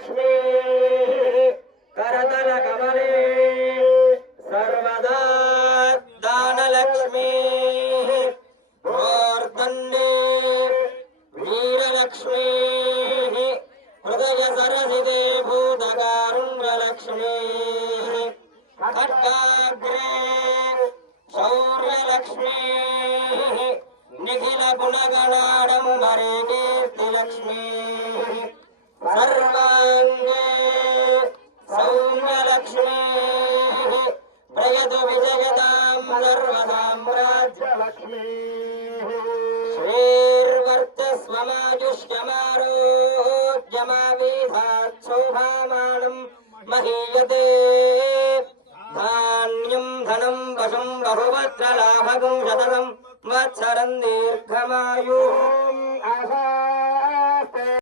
लक्ष्मी करतल कमले सर्वदा दानलक्ष्मी गोर्दण्डे वीरलक्ष्मी हृदय सरसिते भूतकारुण्यलक्ष्मी खड्गाग्रे शौर्यलक्ष्मी निखिल गुणगणाडम्बरे कीर्तिलक्ष्मी सर्वांगे सौम्यलक्ष्मी प्रयतु विजयतां सर्वसाम्राज्यलक्ष्मी श्रीर्वर्चस्वमायुष्यमारोग्यमावीधात् शोभामानं महीयते धान्यं धनं वशं बहुवत्र लाभगं शतकं वत्सरं दीर्घमायुः